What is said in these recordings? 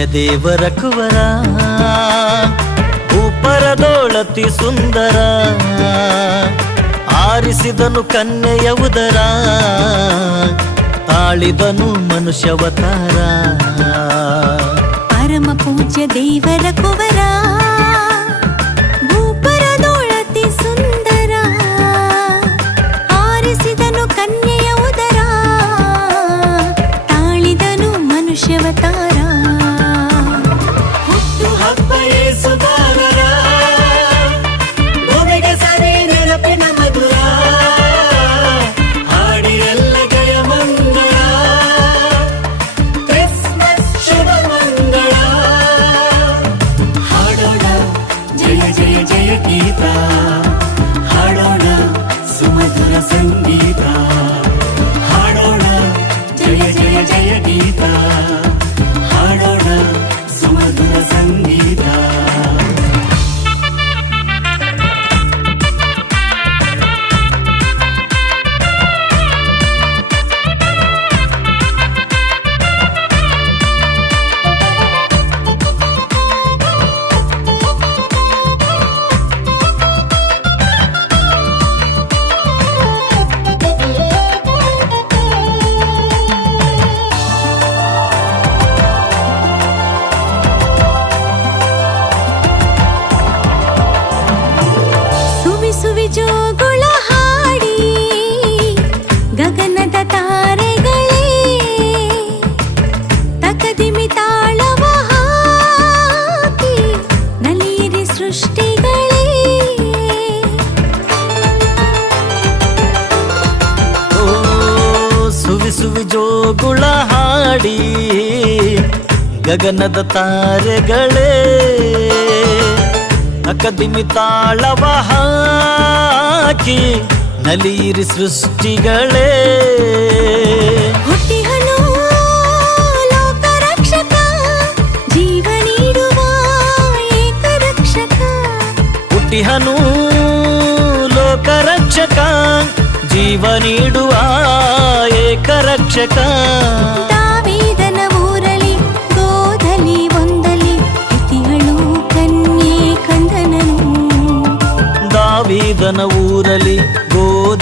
ನಿಜದೇವರ ಕುವರ ಭೂಪರದೋಳತಿ ಸುಂದರ ಆರಿಸಿದನು ಕನ್ನೆಯ ಉದರ ತಾಳಿದನು ಮನುಷ್ಯವತಾರ. ಪರಮ ಪೂಜ್ಯ ದೇವರ ಗಗನದ ತಾರೆಗಳೇ ಅಕದಿಮಿ ತಾಳವ ಹಾಕಿ ನಲಿಯಿರಿ ಸೃಷ್ಟಿಗಳೇ ಹುಟ್ಟಿಹನು ಲೋಕರಕ್ಷಕ ಜೀವ ನೀಡುವ ಏಕರಕ್ಷಕ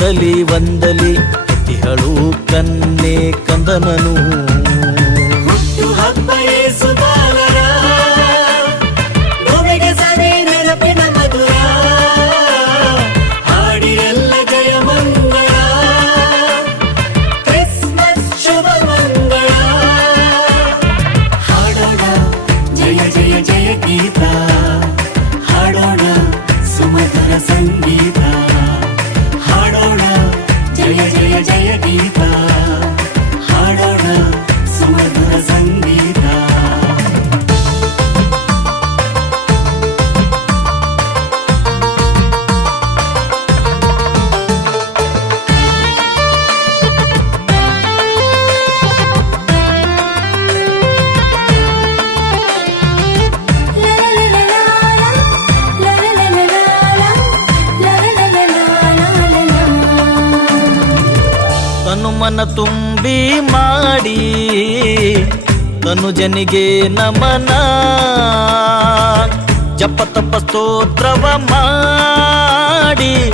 వందಲಿ ವಂದಲಿ ಕತಿಹಳು ಕನ್ನೆ ಕಂದನನು ಮನಸ್ಸನ್ನ ತುಂಬಿ ಮಾಡಿ ತನುಜನಿಗೆ ನಮನ. ಜಪ ತಪ ಸ್ತೋತ್ರವ ಮಾಡಿ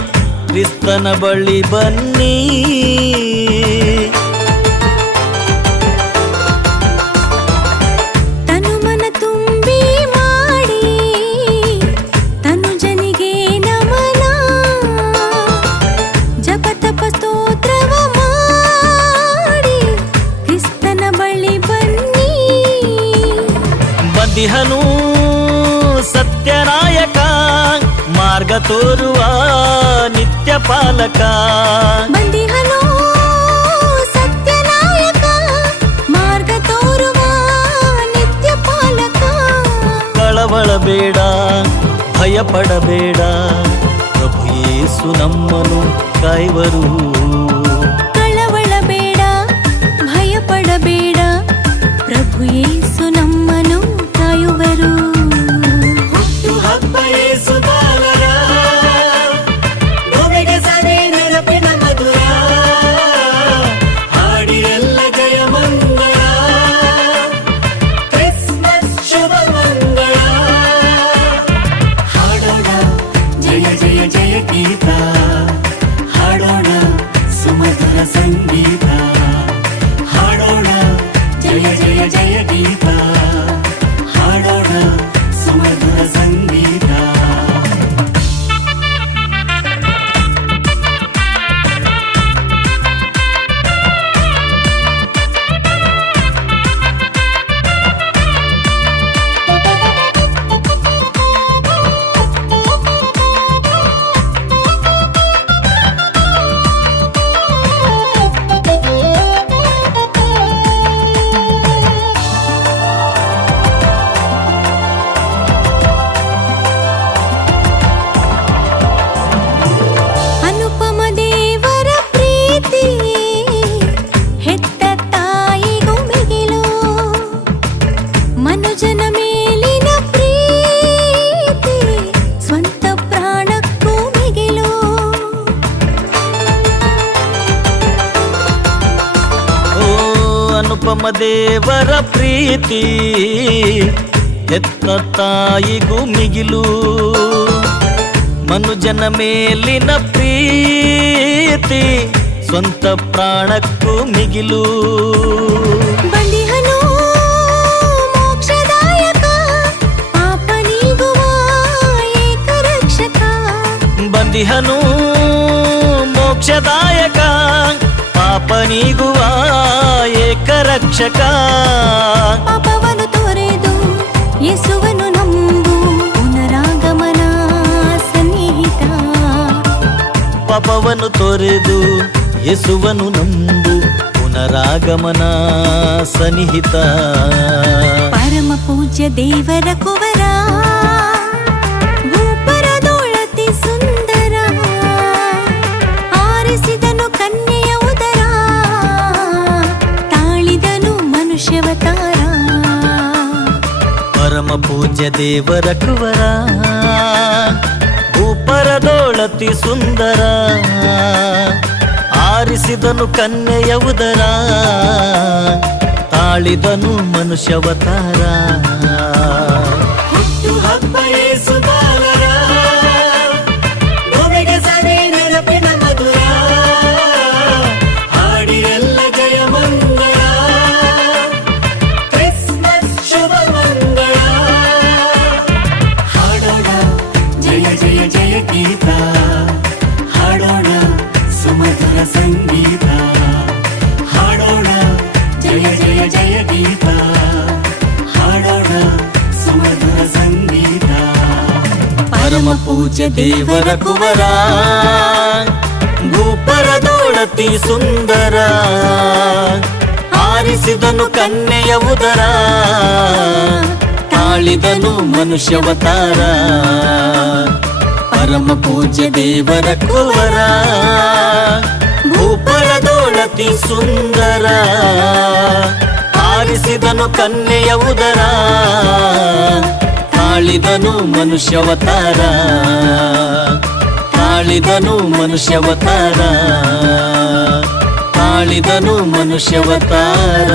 ಕ್ರಿಸ್ತನ ಬಳಿ ಬನ್ನಿ. ಮಾರ್ಗ ತೋರುವ ನಿತ್ಯ ಪಾಲಕ ಮಾರ್ಗ ತೋರುವ ನಿತ್ಯ ಪಾಲಕ ಕಳವಳಬೇಡ ಭಯಪಡಬೇಡ ಪ್ರಭು ಯೇಸು ನಮ್ಮನು ಕೈವರು ಶುಭ ಮಂಗಳ ಜಯ ಜಯ ಜಯ ಗೀತ. ಹಾಡೋಣ, ಸುಮಧುರ ಸಂಗೀತ. ಹಾಡೋಣ, ಜಯ ಜಯ ಜಯ ಗೀತ. ಹಾಡೋಣ, ಸುಮಧುರ ಸಂಗೀತ. ಅನುಪಮ ದೇವರ ಪ್ರೀತಿ ಹೆತ್ತ ತಾಯಿಗೂ ಮಿಗಿಲು ಮನುಜನ ಮೇಲಿನ ಪ್ರೀತಿ ಸ್ವಂತ ಪ್ರಾಣಕ್ಕೂ ಮಿಗಿಲು ಬಂದಿಹನು ಮೋಕ್ಷದಾಯಕ ಪಾಪ ನೀಗುವ ಏಕರಕ್ಷಕ ಬಂದಿಹನು ಮೋಕ್ಷದಾಯಕ ಪಾಪ ನೀಗುವ ಏಕರಕ್ಷಕ ಪಾಪವನ್ನು ತೊರೆದು ಯೇಸುವನ್ನು ನಂಬು ಪುನರಾಗಮನ ಸನ್ನಿಹಿತ ಪಾಪವನ್ನು ತೊರೆದು ಯೇಸುವನು ನಂಬು ಪುನರಾಗಮನ ಸನ್ನಿಹಿತ ಪರಮ ಪೂಜ್ಯ ದೇವರ ಕುವರ ಪೂಜ್ಯ ದೇವರ ಕುವರ ಭೂಪರದೋಳತಿ ಸುಂದರ ಆರಿಸಿದನು ಕನ್ಯೆಯ ಉದರ ತಾಳಿದನು ಮನುಷ್ಯವತಾರ. ಪೂಜ್ಯ ದೇವರ ಕುವರ ಭೂಪರದೋಳತಿ ಸುಂದರ ಆರಿಸಿದನು ಕನ್ನೆಯ ಉದರ, ತಾಳಿದನು ಮನುಷ್ಯವತಾರ ಪರಮ ಪೂಜ್ಯ ದೇವರ ಕುವರ ಭೂಪರದೋಳತಿ ಸುಂದರ ಆರಿಸಿದನು ಕನ್ನೆಯ ಉದರ. ತಾಳಿದನು ಮನುಷ್ಯವತಾರ. ತಾಳಿದನು ಮನುಷ್ಯವತಾರ. ತಾಳಿದನು ಮನುಷ್ಯವತಾರ.